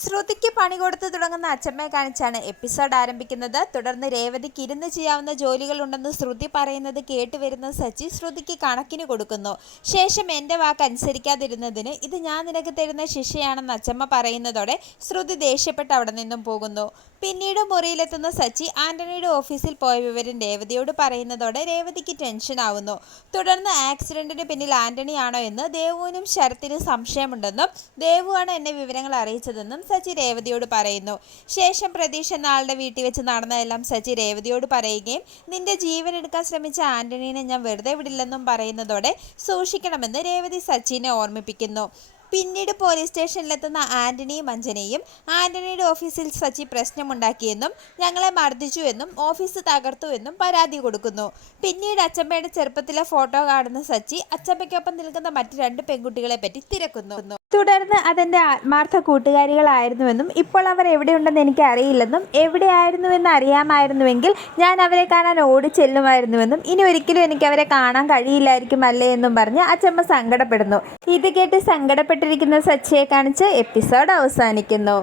ശ്രുതിക്ക് പണി കൊടുത്തു തുടങ്ങുന്ന അച്ചമ്മയെ കാണിച്ചാണ് എപ്പിസോഡ് ആരംഭിക്കുന്നത്. തുടർന്ന് രേവതിക്ക് ഇരുന്ന് ചെയ്യാവുന്ന ജോലികളുണ്ടെന്ന് ശ്രുതി പറയുന്നത് കേട്ടുവരുന്ന സച്ചി ശ്രുതിക്ക് കണക്കിന് കൊടുക്കുന്നു. ശേഷം എൻ്റെ വാക്ക് അനുസരിക്കാതിരുന്നതിന് ഇത് ഞാൻ നിനക്ക് തരുന്ന ശിക്ഷയാണെന്ന് അച്ചമ്മ പറയുന്നതോടെ ശ്രുതി ദേഷ്യപ്പെട്ട് അവിടെ നിന്നും പോകുന്നു. പിന്നീട് മുറിയിലെത്തുന്ന സച്ചി ആന്റണിയുടെ ഓഫീസിൽ പോയ വിവരം രേവതിയോട് പറയുന്നതോടെ രേവതിക്ക് ടെൻഷൻ ആവുന്നു. തുടർന്ന് ആക്സിഡന്റിന് പിന്നിൽ ആന്റണി ആണോ എന്ന് ദേവുവിനും ശരത്തിനും സംശയമുണ്ടെന്നും ദേവുവാണ് എന്നെ വിവരങ്ങൾ അറിയിച്ചതെന്നും സച്ചി രേവതിയോട് പറയുന്നു. ശേഷം പ്രതീക്ഷ എന്ന ആളുടെ വീട്ടിൽ വെച്ച് നടന്നതെല്ലാം സച്ചി രേവതിയോട് പറയുകയും നിന്റെ ജീവൻ എടുക്കാൻ ശ്രമിച്ച ആന്റണീനെ ഞാൻ വെറുതെ വിടില്ലെന്നും പറയുന്നതോടെ സൂക്ഷിക്കണമെന്ന് രേവതി സച്ചിനെ ഓർമ്മിപ്പിക്കുന്നു. പിന്നീട് പോലീസ് സ്റ്റേഷനിലെത്തുന്ന ആന്റണിയും അഞ്ജനയും ആന്റണിയുടെ ഓഫീസിൽ സച്ചി പ്രശ്നമുണ്ടാക്കിയെന്നും ഞങ്ങളെ മർദ്ദിച്ചു എന്നും ഓഫീസ് തകർത്തു എന്നും പരാതി കൊടുക്കുന്നു. പിന്നീട് അച്ചമ്മയുടെ ചെറുപ്പത്തിലെ ഫോട്ടോ കാണുന്ന സച്ചി അച്ചമ്മയ്ക്കൊപ്പം നിൽക്കുന്ന മറ്റ് 2 പെൺകുട്ടികളെ പറ്റി തിരക്കുന്നു. തുടർന്ന് അതെൻ്റെ ആത്മാർത്ഥ കൂട്ടുകാരികളായിരുന്നുവെന്നും ഇപ്പോൾ അവർ എവിടെയുണ്ടെന്ന് എനിക്ക് അറിയില്ലെന്നും എവിടെയായിരുന്നുവെന്ന് അറിയാമായിരുന്നുവെങ്കിൽ ഞാൻ അവരെ കാണാൻ ഓടി ചെല്ലുമായിരുന്നുവെന്നും ഇനി ഒരിക്കലും എനിക്ക് അവരെ കാണാൻ കഴിയില്ലായിരിക്കും അല്ലേ എന്നും പറഞ്ഞ് അച്ചമ്മ സങ്കടപ്പെടുന്നു. ഇത് കേട്ട് സങ്കടപ്പെട്ടിരിക്കുന്ന സച്ചിയെ കാണിച്ച് എപ്പിസോഡ് അവസാനിക്കുന്നു.